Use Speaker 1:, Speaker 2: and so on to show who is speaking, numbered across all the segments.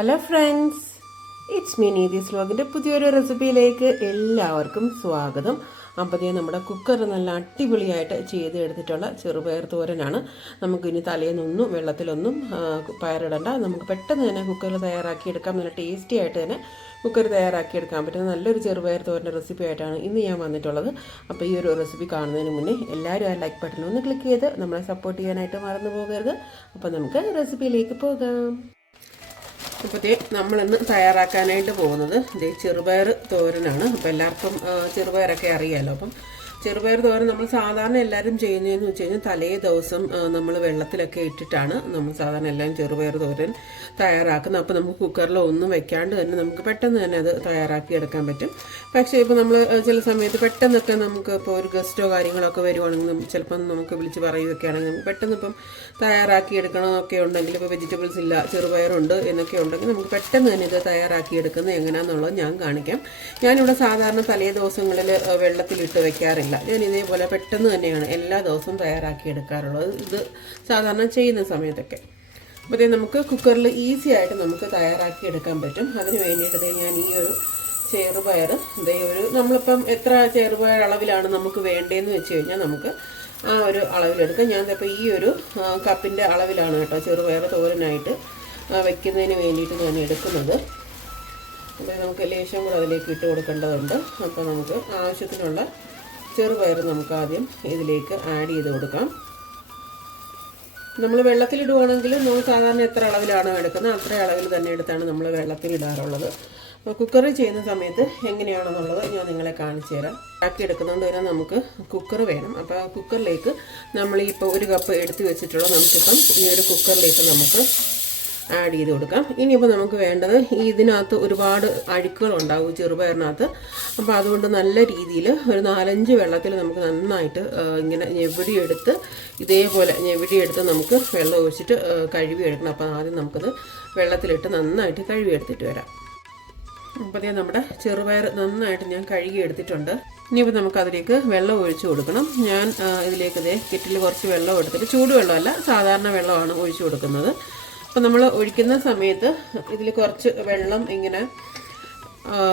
Speaker 1: Hello friends it's me നീതി സ്ലോഗിന്റെ പുതിയൊരു റെസിപ്പിയിലേക്ക് എല്ലാവർക്കും സ്വാഗതം. അപ്പോൾ നമ്മുടെ കുക്കർ നല്ല അടിപൊളിയായിട്ട് ചെയ്ത് എടുത്തിട്ടുള്ള ചെറുപയർ തോരനാണ്. നമുക്കിനി തലേന്നൊന്നും വെള്ളത്തിലൊന്നും പയറിടണ്ട. നമുക്ക് പെട്ടെന്ന് തന്നെ കുക്കറിൽ തയ്യാറാക്കി എടുക്കാം നല്ല ടേസ്റ്റി ആയിട്ട് തന്നെ കുക്കർ തയ്യാറാക്കി എടുക്കാൻ പറ്റുന്ന നല്ലൊരു ചെറുപയർ തോരന്റെ റെസിപ്പി ആയിട്ടാണ് ഇന്ന് ഞാൻ വന്നിട്ടുള്ളത്. അപ്പോൾ ഈ ഒരു റെസിപ്പി കാണുന്നതിന് മുന്നേ എല്ലാവരും ആ ലൈക്ക് ബട്ടൺ ഒന്ന് ക്ലിക്ക് ചെയ്ത് നമ്മളെ സപ്പോർട്ട് ചെയ്യാനായിട്ട് മറന്നു പോകരുത്. അപ്പോൾ നമുക്ക് റെസിപ്പിയിലേക്ക് പോകാം. ഇപ്പോഴത്തെ നമ്മളിന്ന് തയ്യാറാക്കാനായിട്ട് പോകുന്നത്. ഇത് ചെറുപയർ തോരനാണ്. അപ്പോൾ എല്ലാവർക്കും ചെറുപയറൊക്കെ അറിയാമല്ലോ അപ്പം ചെറുപയർ തോരൻ നമ്മൾ സാധാരണ എല്ലാവരും ചെയ്യുന്നതെന്ന് വെച്ച് കഴിഞ്ഞാൽ തലേ ദിവസം നമ്മൾ വെള്ളത്തിലൊക്കെ ഇട്ടിട്ടാണ് നമ്മൾ സാധാരണ എല്ലാവരും ചെറുപയർ തോരൻ തയ്യാറാക്കുന്നത്. അപ്പോൾ നമുക്ക് കുക്കറിൽ ഒന്നും വെക്കാണ്ട് തന്നെ നമുക്ക് പെട്ടെന്ന് തന്നെ അത് തയ്യാറാക്കി എടുക്കാൻ പറ്റും. പക്ഷേ ഇപ്പോൾ നമ്മൾ ചില സമയത്ത് പെട്ടെന്നൊക്കെ നമുക്ക് ഇപ്പോൾ ഒരു ഗസ്റ്റോ കാര്യങ്ങളൊക്കെ വരുവാണെങ്കിൽ ചിലപ്പം നമുക്ക് വിളിച്ച് പറയുകയൊക്കെ ആണെങ്കിൽ നമുക്ക് പെട്ടെന്ന് ഇപ്പം തയ്യാറാക്കി എടുക്കണമൊക്കെ ഉണ്ടെങ്കിൽ ഇപ്പോൾ വെജിറ്റബിൾസ് ഇല്ല ചെറുപയറുണ്ട് എന്നൊക്കെ ഉണ്ടെങ്കിൽ നമുക്ക് പെട്ടെന്ന് തന്നെ ഇത് തയ്യാറാക്കി എടുക്കുന്നത് എങ്ങനെയാണെന്നുള്ളത് ഞാൻ കാണിക്കാം. ഞാനിവിടെ സാധാരണ തലേ ദിവസങ്ങളിൽ വെള്ളത്തിലിട്ട് വെക്കാറില്ല ഞാൻ ഇതേപോലെ പെട്ടെന്ന് തന്നെയാണ് എല്ലാ ദിവസവും തയ്യാറാക്കി എടുക്കാറുള്ളത്. ഇത് സാധാരണ ചെയ്യുന്ന സമയത്തൊക്കെ. അപ്പോൾ നമുക്ക് കുക്കറിൽ ഈസി ആയിട്ട് നമുക്ക് തയ്യാറാക്കി എടുക്കാൻ പറ്റും. അതിന് വേണ്ടിയിട്ട് ഞാൻ ഈ ഒരു ചെറുപയർ ഇതേ ഒരു നമ്മളിപ്പം എത്ര ചെറുപയർ അളവിലാണ് നമുക്ക് വേണ്ടതെന്ന് വെച്ച് കഴിഞ്ഞാൽ നമുക്ക് ആ ഒരു അളവിലെടുക്കാം. ഞാൻ ഇപ്പോൾ ഈ ഒരു കപ്പിന്റെ അളവിലാണ് കേട്ടോ ചെറുപയർ തോരനായിട്ട് വെക്കുന്നതിന് വേണ്ടിയിട്ട് ഞാൻ എടുക്കുന്നത്. അപ്പോൾ നമുക്ക് ലേശം കൂടെ അതിലേക്ക് ഇട്ട് കൊടുക്കേണ്ടതുണ്ട്. അപ്പോൾ നമുക്ക് ആവശ്യത്തിനുള്ള ചെറുപയർ നമുക്ക് ആദ്യം ഇതിലേക്ക് ആഡ് ചെയ്ത് കൊടുക്കാം. നമ്മൾ വെള്ളത്തിലിടുവാണെങ്കിൽ നമ്മൾ സാധാരണ എത്ര അളവിലാണോ എടുക്കുന്നത് അത്ര അളവിൽ തന്നെ എടുത്താണ് നമ്മൾ വെള്ളത്തിലിടാറുള്ളത്. കുക്കറിൽ ചെയ്യുന്ന സമയത്ത് എങ്ങനെയാണെന്നുള്ളത് ഞാൻ നിങ്ങളെ കാണിച്ചു തരാം. ആക്കി എടുക്കുന്നതുകൊണ്ട് നമുക്ക് കുക്കർ വേണം. അപ്പോൾ കുക്കറിലേക്ക് നമ്മൾ ഇപ്പോൾ ഒരു കപ്പ് എടുത്തു വെച്ചിട്ടുള്ള നമുക്കിപ്പം ഈ ഒരു കുക്കറിലേക്ക് നമുക്ക് ആഡ് ചെയ്ത് കൊടുക്കാം. ഇനിയിപ്പോൾ നമുക്ക് വേണ്ടത് ഇതിനകത്ത് ഒരുപാട് അഴുക്കുകൾ ഉണ്ടാകും ചെറുപയറിനകത്ത്. അപ്പോൾ അതുകൊണ്ട് നല്ല രീതിയിൽ ഒരു നാലഞ്ച് വെള്ളത്തിൽ നമുക്ക് നന്നായിട്ട് ഇങ്ങനെ ഞെവിടിയെടുത്ത് ഇതേപോലെ ഞെവിടിയെടുത്ത് നമുക്ക് വെള്ളം ഒഴിച്ചിട്ട് കഴുകി കഴുകിയെടുക്കണം. അപ്പോൾ ആദ്യം നമുക്കത് വെള്ളത്തിലിട്ട് നന്നായിട്ട് കഴുകിയെടുത്തിട്ട് വരാം. അപ്പോൾ നമ്മുടെ ചെറുപയർ നന്നായിട്ട് ഞാൻ കഴുകി എടുത്തിട്ടുണ്ട് ഇനിയിപ്പോൾ നമുക്ക് അതിലേക്ക് വെള്ളം ഒഴിച്ചു കൊടുക്കണം. ഞാൻ ഇതിലേക്ക് ഇതേ കെറ്റിൽ കുറച്ച് വെള്ളം എടുത്തിട്ട് ചൂടുവെള്ളമല്ല സാധാരണ വെള്ളമാണ് ഒഴിച്ചു കൊടുക്കുന്നത്. അപ്പോൾ നമ്മൾ ഒഴിക്കുന്ന സമയത്ത് ഇതിൽ കുറച്ച് വെള്ളം ഇങ്ങനെ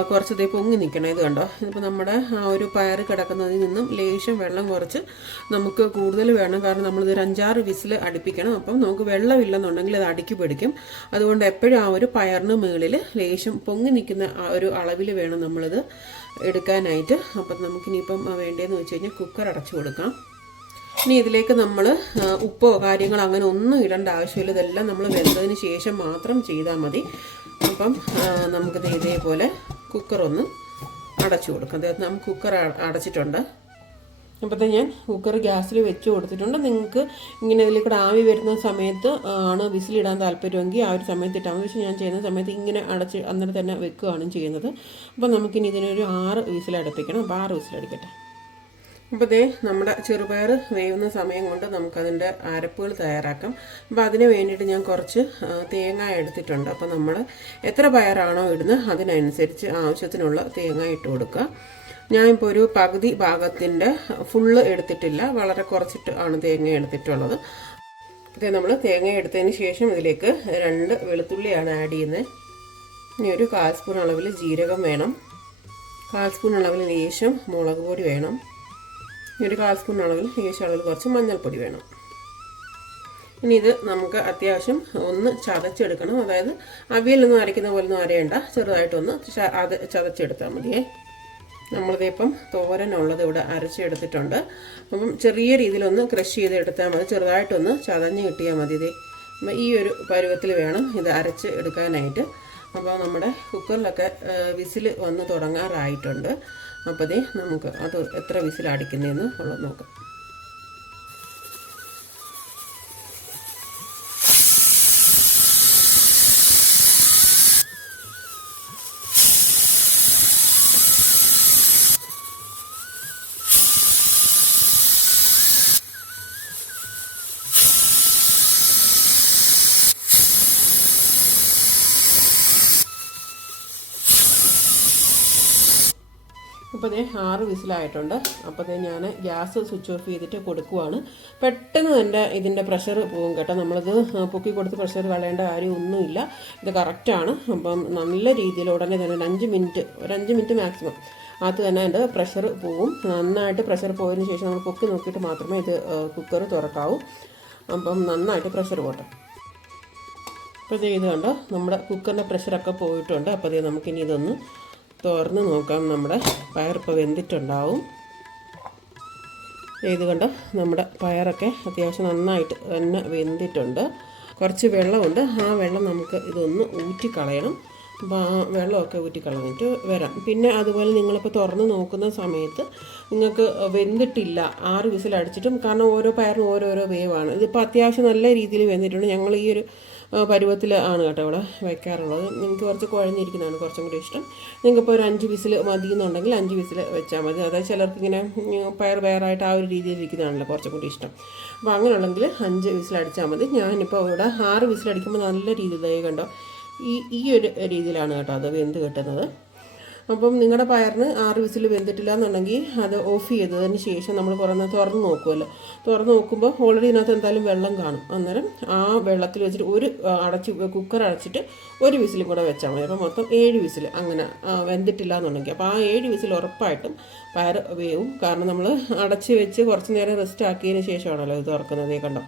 Speaker 1: കുറച്ച് ഇതേ പൊങ്ങി നിൽക്കണം ഇത് കണ്ടോ? ഇതിപ്പോൾ നമ്മുടെ ആ ഒരു പയർ കിടക്കുന്നതിൽ നിന്നും ലേശം വെള്ളം കുറച്ച് നമുക്ക് കൂടുതൽ വേണം. കാരണം നമ്മളിതൊരു അഞ്ചാറ് വിസിൽ അടുപ്പിക്കണം. അപ്പം നമുക്ക് വെള്ളമില്ലെന്നുണ്ടെങ്കിൽ അത് അടുക്കി പിടിക്കും. അതുകൊണ്ട് എപ്പോഴും ആ ഒരു പയറിന് മുകളിൽ ലേശം പൊങ്ങി നിൽക്കുന്ന ആ ഒരു അളവിൽ വേണം നമ്മളിത് എടുക്കാനായിട്ട്. അപ്പം നമുക്കിനിയിപ്പം വേണ്ടതെന്ന് വെച്ച് കഴിഞ്ഞാൽ കുക്കർ അടച്ചു കൊടുക്കാം. ഇനി ഇതിലേക്ക് നമ്മൾ ഉപ്പോ കാര്യങ്ങളോ അങ്ങനെ ഒന്നും ഇടേണ്ട ആവശ്യമില്ല. ഇതെല്ലാം നമ്മൾ വെന്തതിന് ശേഷം മാത്രം ചെയ്താൽ മതി. അപ്പം നമുക്കിത് ഇതേപോലെ കുക്കറൊന്ന് അടച്ചു കൊടുക്കാം. അതായത് നമുക്ക് കുക്കർ അടച്ചിട്ടുണ്ട്. അപ്പോഴത്തെ ഞാൻ കുക്കർ ഗ്യാസിൽ വെച്ച് കൊടുത്തിട്ടുണ്ട്. നിങ്ങൾക്ക് ഇങ്ങനെ ഇതിൽ കൂടെ ആവി വരുന്ന സമയത്ത് ആണ് വിസിലിടാൻ താല്പര്യമെങ്കിൽ ആ ഒരു സമയത്ത് ഇട്ടാൽ പക്ഷേ ഞാൻ ചെയ്യുന്ന സമയത്ത് ഇങ്ങനെ അടച്ച് അന്നേരം തന്നെ വെക്കുകയാണ് ചെയ്യുന്നത്. അപ്പോൾ നമുക്കിനി ഇതിനൊരു ആറ് വിസിലടുപ്പിക്കണം. അപ്പോൾ ആറ് വിസിലടിക്കട്ടെ. അപ്പോൾ ദേ നമ്മുടെ ചെറുപയർ വേവുന്ന സമയം കൊണ്ട് നമുക്കതിന്റെ അരപ്പുകൾ തയ്യാറാക്കാം. അപ്പോൾ അതിന് വേണ്ടിയിട്ട് ഞാൻ കുറച്ച് തേങ്ങ എടുത്തിട്ടുണ്ട്. അപ്പോൾ നമ്മൾ എത്ര പയറാണോ ഇടുന്നത് അതിനനുസരിച്ച് ആവശ്യത്തിനുള്ള തേങ്ങ ഇട്ട് കൊടുക്കുക. ഞാനിപ്പോൾ ഒരു പകുതി ഭാഗത്തിന്റെ ഫുള്ള് എടുത്തിട്ടില്ല. വളരെ കുറച്ചിട്ട് ആണ് തേങ്ങ എടുത്തിട്ടുള്ളത്. അപ്പോൾ നമ്മൾ തേങ്ങ എടുത്തതിന് ശേഷം ഇതിലേക്ക് രണ്ട് വെളുത്തുള്ളിയാണ് ആഡ് ചെയ്യുന്നത് ഇനി ഒരു കാൽ സ്പൂൺ അളവിൽ ജീരകം വേണം. കാൽ സ്പൂൺ അളവിൽ ലേശം മുളക് പൊടി വേണം. ഇനി ഒരു കാൽ സ്പൂൺ അളവിൽ ഏഷ്യ അളവിൽ കുറച്ച് മഞ്ഞൾപ്പൊടി വേണം. ഇനി ഇത് നമുക്ക് അത്യാവശ്യം ഒന്ന് ചതച്ചെടുക്കണം. അതായത് അവിയലൊന്നും അരയ്ക്കുന്ന പോലെ ഒന്നും അരയണ്ട. ചെറുതായിട്ടൊന്ന് അത് ചതച്ചെടുത്താൽ മതിയേ. നമ്മളിതിപ്പം തോരനുള്ളത് ഇവിടെ അരച്ചെടുത്തിട്ടുണ്ട്. അപ്പം ചെറിയ രീതിയിലൊന്ന് ക്രഷ് ചെയ്ത് എടുത്താൽ മതി. ചെറുതായിട്ടൊന്ന് ചതഞ്ഞ് കിട്ടിയാൽ മതി ഇതേ. അപ്പം ഈ ഒരു പരുവത്തിൽ വേണം ഇത് അരച്ച് എടുക്കാനായിട്ട്. അപ്പോൾ നമ്മുടെ കുക്കറിലൊക്കെ വിസിൽ വന്ന് തുടങ്ങാറായിട്ടുണ്ട്. അപ്പോൾ നമുക്ക് അത് എത്ര വിസിൽ അടിക്കുന്നതെന്ന് ഉള്ളത് നോക്കാം. അപ്പോൾ ദേ ആറ് വിസിലായിട്ടുണ്ട്. അപ്പോൾ ഞാൻ ഗ്യാസ് സ്വിച്ച് ഓഫ് ചെയ്തിട്ട് കൊടുക്കുവാണ്. പെട്ടെന്ന് തന്നെ ഇതിന്റെ പ്രഷർ പോകും കേട്ടോ. നമ്മളിത് പൊക്കി കൊടുത്ത് പ്രഷർ കളയേണ്ട കാര്യമൊന്നുമില്ല ഇത് കറക്റ്റാണ് അപ്പം നല്ല രീതിയിൽ ഉടനെ തന്നെ അഞ്ച് മിനിറ്റ് ഒരു അഞ്ച് മിനിറ്റ് മാക്സിമം അത് തന്നെ അതിന്റെ പ്രഷർ പോവും. നന്നായിട്ട് പ്രഷർ പോയതിന് ശേഷം നമ്മൾ പൊക്കി നോക്കിയിട്ട് മാത്രമേ ഇത് കുക്കർ തുറക്കാവൂ. അപ്പം നന്നായിട്ട് പ്രഷർ പോട്ടെ. അപ്പോൾ ഇത് കണ്ടോ? നമ്മുടെ കുക്കറിന്റെ പ്രഷറൊക്കെ പോയിട്ടുണ്ട്. അപ്പോൾ നമുക്കിനി ഇതൊന്ന് തുറന്ന് നോക്കാം. നമ്മുടെ പയറിപ്പോൾ വെന്തിട്ടുണ്ടാവും ഇത് നമ്മുടെ പയറൊക്കെ അത്യാവശ്യം നന്നായിട്ട് തന്നെ വെന്തിട്ടുണ്ട്. കുറച്ച് വെള്ളമുണ്ട്. ആ വെള്ളം നമുക്ക് ഇതൊന്ന് ഊറ്റിക്കളയണം. അപ്പോൾ ആ വെള്ളമൊക്കെ ഊറ്റിക്കളഞ്ഞിട്ട് വരാം. പിന്നെ അതുപോലെ നിങ്ങളിപ്പോൾ തുറന്ന് നോക്കുന്ന സമയത്ത് നിങ്ങൾക്ക് വെന്തിട്ടില്ല. ആറ് വിസിലടിച്ചിട്ടും കാരണം ഓരോ പയറിനും ഓരോരോ വേവാണ്. ഇതിപ്പോൾ അത്യാവശ്യം നല്ല രീതിയിൽ വെന്തിട്ടുണ്ട്. ഞങ്ങൾ ഈ ഒരു പരുവത്തിൽ ആണ് കേട്ടോ ഇവിടെ വയ്ക്കാറുള്ളത്. നിങ്ങൾക്ക് കുറച്ച് കുഴഞ്ഞിരിക്കുന്നതാണ് കുറച്ചും കൂടി ഇഷ്ടം. നിങ്ങൾക്കിപ്പോൾ ഒരു അഞ്ച് വിസിൽ മതി എന്നുണ്ടെങ്കിൽ അഞ്ച് വിസിൽ വെച്ചാൽ മതി. അതായത് ചിലർക്ക് ഇങ്ങനെ പയർ പയറായിട്ട് ആ ഒരു രീതിയിൽ ഇരിക്കുന്നതാണല്ലോ കുറച്ചും കൂടി ഇഷ്ടം. അപ്പോൾ അങ്ങനെയുണ്ടെങ്കിൽ അഞ്ച് വിസിൽ അടിച്ചാൽ മതി. ഞാനിപ്പോൾ ഇവിടെ ആറ് വിസിൽ അടിക്കുമ്പോൾ നല്ല രീതിയിൽ ദയ കണ്ടോ ഈ ഈ ഒരു രീതിയിലാണ് കേട്ടോ അത് വെന്ത് കിട്ടുന്നത്. അപ്പം നിങ്ങളുടെ പയറിന് ആറ് വിസിൽ വെന്തിട്ടില്ല എന്നുണ്ടെങ്കിൽ അത് ഓഫ് ചെയ്തതിന് ശേഷം നമ്മൾ പുറന്ന് തുറന്ന് നോക്കുമല്ലോ തുറന്ന് നോക്കുമ്പോൾ ഓൾറെഡി ഇതിനകത്ത് എന്തായാലും വെള്ളം കാണും. അന്നേരം ആ വെള്ളത്തിൽ വെച്ചിട്ട് ഒരു അടച്ച് കുക്കർ അടച്ചിട്ട് ഒരു വിസിൽ കൂടെ വെച്ചാൽ മതി. അപ്പോൾ മൊത്തം ഏഴ് വിസിൽ അങ്ങനെ വെന്തിട്ടില്ല എന്നുണ്ടെങ്കിൽ അപ്പോൾ ആ ഏഴ് വിസിൽ ഉറപ്പായിട്ടും പയർ വേവും. കാരണം നമ്മൾ അടച്ച് വെച്ച് കുറച്ച് നേരം റെസ്റ്റ് ആക്കിയതിന് ശേഷമാണല്ലോ ഇത് തുറക്കുന്നതേ. കണ്ടോ?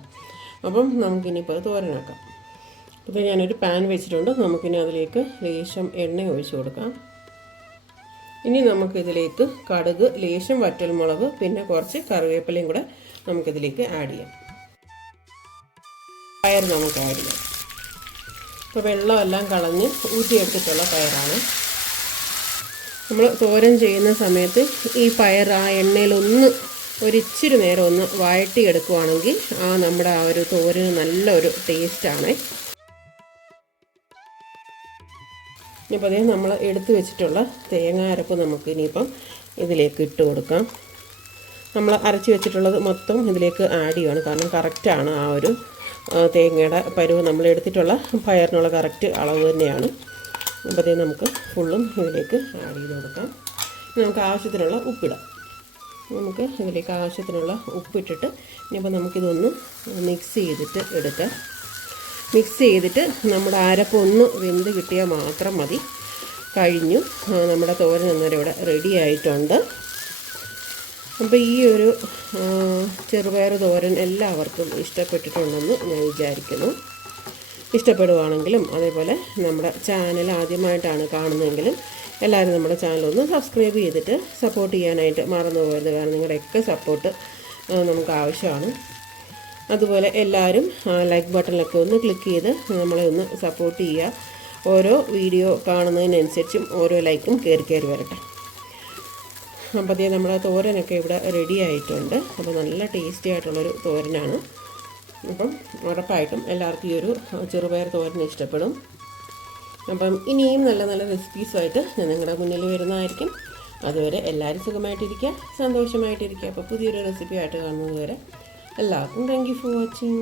Speaker 1: അപ്പം നമുക്കിനിയിപ്പോൾ അത് തോരനാക്കാം. അപ്പോൾ ഞാനൊരു പാൻ വെച്ചിട്ടുണ്ട്. നമുക്കിനി അതിലേക്ക് ലേശം എണ്ണ ഒഴിച്ചു കൊടുക്കാം. ഇനി നമുക്കിതിലേക്ക് കടുക് ലേശം വറ്റൽമുളക് പിന്നെ കുറച്ച് കറിവേപ്പിലയും കൂടെ നമുക്കിതിലേക്ക് ആഡ് ചെയ്യാം. പയർ നമുക്ക് ആഡ് ചെയ്യാം. ഇപ്പോൾ വെള്ളമെല്ലാം കളഞ്ഞ് ഊറ്റിയെടുത്തിട്ടുള്ള പയറാണ്. നമ്മൾ തോരൻ ചെയ്യുന്ന സമയത്ത് ഈ പയർ ആ എണ്ണയിലൊന്ന് ഒരിച്ചിരി നേരം ഒന്ന് വഴട്ടിയെടുക്കുവാണെങ്കിൽ ആ നമ്മുടെ ആ ഒരു തോരന് നല്ലൊരു ടേസ്റ്റാണ് ഇനിയിപ്പോൾ അതേ നമ്മൾ എടുത്തു വെച്ചിട്ടുള്ള തേങ്ങ അരപ്പ് നമുക്ക് ഇനിയിപ്പം ഇതിലേക്ക് ഇട്ട് കൊടുക്കാം. നമ്മൾ അരച്ച് വെച്ചിട്ടുള്ളത് മൊത്തം ഇതിലേക്ക് ആഡ് ചെയ്യുകയാണ് കാരണം കറക്റ്റാണ് ആ ഒരു തേങ്ങയുടെ പരുവ്. നമ്മൾ എടുത്തിട്ടുള്ള പയറിനുള്ള കറക്റ്റ് അളവ് തന്നെയാണ്. അപ്പോൾ അതേ നമുക്ക് ഫുള്ളും ഇതിലേക്ക് ആഡ് ചെയ്ത് കൊടുക്കാം. നമുക്ക് ആവശ്യത്തിനുള്ള ഉപ്പിടാം. നമുക്ക് ഇതിലേക്ക് ആവശ്യത്തിനുള്ള ഉപ്പിട്ടിട്ട് ഇനിയിപ്പോൾ നമുക്കിതൊന്ന് മിക്സ് ചെയ്തിട്ട് എടുക്കാം. മിക്സ് ചെയ്തിട്ട് നമ്മുടെ അരപ്പ് ഒന്ന് വെന്ത് കിട്ടിയാൽ മാത്രം മതി. കഴിഞ്ഞു. നമ്മുടെ തോരൻ അന്നേരം ഇവിടെ റെഡി ആയിട്ടുണ്ട്. അപ്പോൾ ഈ ഒരു ചെറുപയർ തോരൻ എല്ലാവർക്കും ഇഷ്ടപ്പെട്ടിട്ടുണ്ടെന്ന് ഞാൻ വിചാരിക്കുന്നു. ഇഷ്ടപ്പെടുവാണെങ്കിലും അതേപോലെ നമ്മുടെ ചാനൽ ആദ്യമായിട്ടാണ് കാണുന്നതെങ്കിലും എല്ലാവരും നമ്മുടെ ചാനൽ ഒന്ന് സബ്സ്ക്രൈബ് ചെയ്തിട്ട് സപ്പോർട്ട് ചെയ്യാനായിട്ട് മറന്നു പോകരുത്. കാരണം നിങ്ങളുടെയൊക്കെ സപ്പോർട്ട് നമുക്ക് ആവശ്യമാണ്. അതുപോലെ എല്ലാവരും ലൈക്ക് ബട്ടണിലൊക്കെ ഒന്ന് ക്ലിക്ക് ചെയ്ത് നമ്മളെ ഒന്ന് സപ്പോർട്ട് ചെയ്യുക. ഓരോ വീഡിയോ കാണുന്നതിനനുസരിച്ചും ഓരോ ലൈക്കും കയറി കയറി വരട്ടെ. അപ്പോൾ അതേ നമ്മുടെ തോരനൊക്കെ ഇവിടെ റെഡി ആയിട്ടുണ്ട്. അപ്പോൾ നല്ല ടേസ്റ്റി ആയിട്ടുള്ളൊരു തോരനാണ്. അപ്പം ഉറപ്പായിട്ടും എല്ലാവർക്കും ഈ ഒരു ചെറുപയർ തോരൻ ഇഷ്ടപ്പെടും. അപ്പം ഇനിയും നല്ല നല്ല റെസിപ്പീസുമായിട്ട് ഞാൻ നിങ്ങളുടെ മുന്നിൽ വരുന്നതായിരിക്കും. അതുവരെ എല്ലാവരും സുഖമായിട്ടിരിക്കുക സന്തോഷമായിട്ടിരിക്കുക. അപ്പോൾ പുതിയൊരു റെസിപ്പി ആയിട്ട് കാണുന്നത് വരെ എല്ലാവർക്കും താങ്ക് യു ഫോർ വാച്ചിങ്